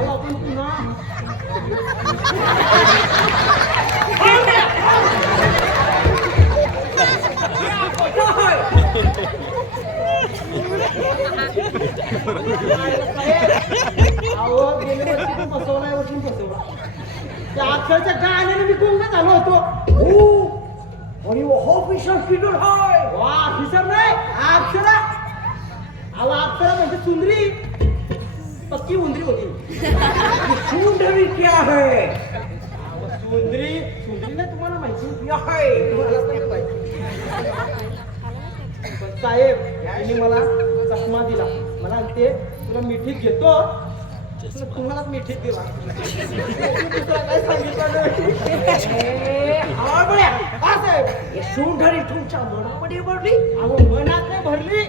जाऊ आपण पुन्हा अहो गेल्या वर्षी बसवला या वर्षी बसवला त्या अक्षरच्या गाण्याने मी गुंग झालो होतो हो आणि ऑफिसर किडर वा ऑफिसर नाही अक्षरा अहो अक्षरा म्हणजे सुंदरी. पक्की उंदरी होती सुंदरी क्या है सुंदरी सुंदरी नाही तुम्हाला माहिती क्या है तुम्हालाच नाही माहिती साहेब यांनी मला चष्मा दिला मला ते तुला मिठीत घेतो तुला तुम्हालाच मिठीत दिला दुसरं काय सांगितलं. हा साहेब सुंदरी तुमच्या मनामध्ये भरली अहो मनात नाही भरली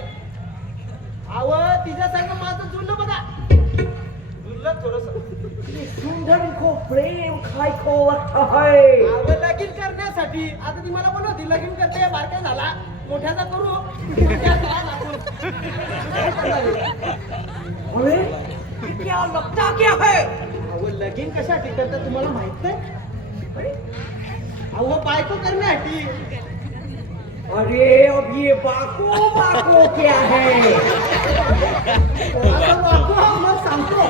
अहो तिच्या संग माझं जुळलं बघा जुळलं थोडस. ये सुंदरी को प्रेम खाय को लगता है अहो लगीन करण्यासाठी. आता ती मला बनवती लगीन करते बारक्या झाला? मोठ्याचा करू? आहे? अरे क्या लगता क्या है अहो लगीन कशासाठी करतात तुम्हाला माहीत नाही? अहो बायको करण्यासाठी. अरे अब ये बाको बाको क्या है? आता बायको हा मग सांगतो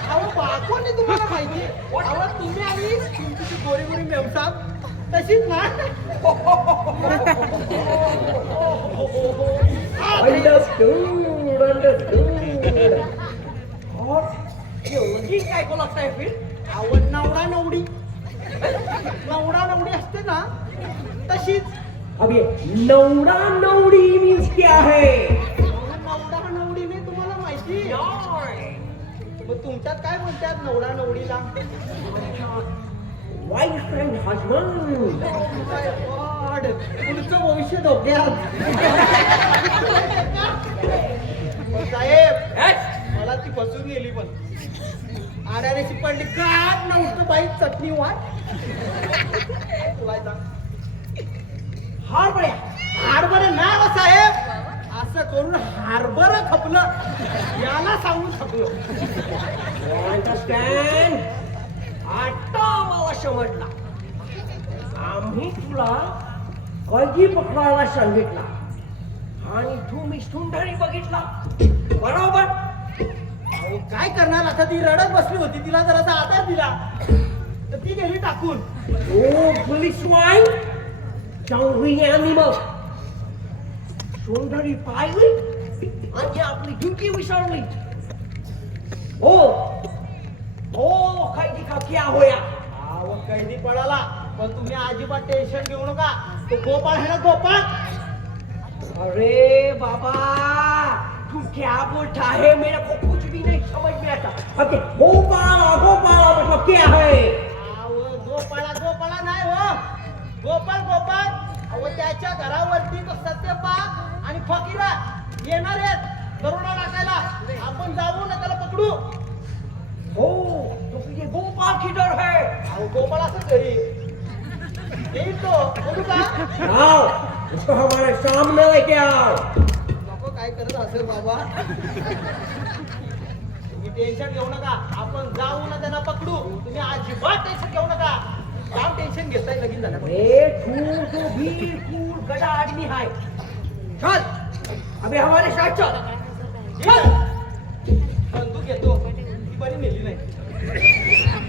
अहो बायको नाही तुम्हाला माहिती अहो तुम्ही आणि तुमची ती गोरी गोरी मेमसाब तशीच ना अंडरस्टूड अंडरस्टूड और ये काय नवरा नवडी नवडा नवडी असते ना तशीच अब ये नौड़ा नौड़ी मीन्स क्या है? नवडीने तुम्हाला माहिती? मग तुमच्यात काय म्हणतात नवरा नवडीला God, पुढचं भविष्य धोक्यात. साहेब मला ती फसून गेली पण. आड्याची पडली. काट नव्हतं बाई चटणी वाट तुला सांग? हार्बड्या हार्बर ना. असं करून हार्बर खपलं. याला सांगून खपलो अंडरस्टँड आता मला समजला आम्ही तुला कधी पकडायला सांगितला? आणि तुम्ही सुंदरी बघितला. बरोबर? काय करणार? आता ती रडत बसली होती. तिला जरासा आधार दिला तर ती गेली टाकून. ओ पोलीस वाईन? चांगली अॅनिमल सुंदरी पाहिली आणि आपली ड्युटी विसरली. हो हो कैदी का क्या होया अहो कैदी पडाला पण तुम्ही अजिबात टेन्शन घेऊ नका. तो गोपाळ आहे ना गोपाळ? अरे बाबा तू क्या बोलता है? मेरे को कुछ भी नहीं समझ में आता. अरे गोपाला गोपाला मतलब क्या है? गोपाळा गोपाळा नाही हो. गोपाळ गोपाळ. अहो त्याच्या घरावरती तो सत्यपा आणि फकीरा येणार आहेत. दरोडा टाकायला. आपण जाऊ ना त्याला पकडू. हो गोपाल किधर है अहो गोपाळ असं घरी येईल तो. बघू का? आओ उसको हमारे सामने लेके आओ नको काय करत असेल बाबा? तुम्ही टेन्शन घेऊ नका. आपण जाऊ ना त्यांना पकडू. तुम्ही अजिबात टेन्शन घेऊ नका. काम टेन्शन घेताय लगीन झालं अरे तू तो बिल्कुल गधा आदमी है चल. अभी हमारे साथ चल. चल. बंदूक घेतो ती. बरी नेली नाही.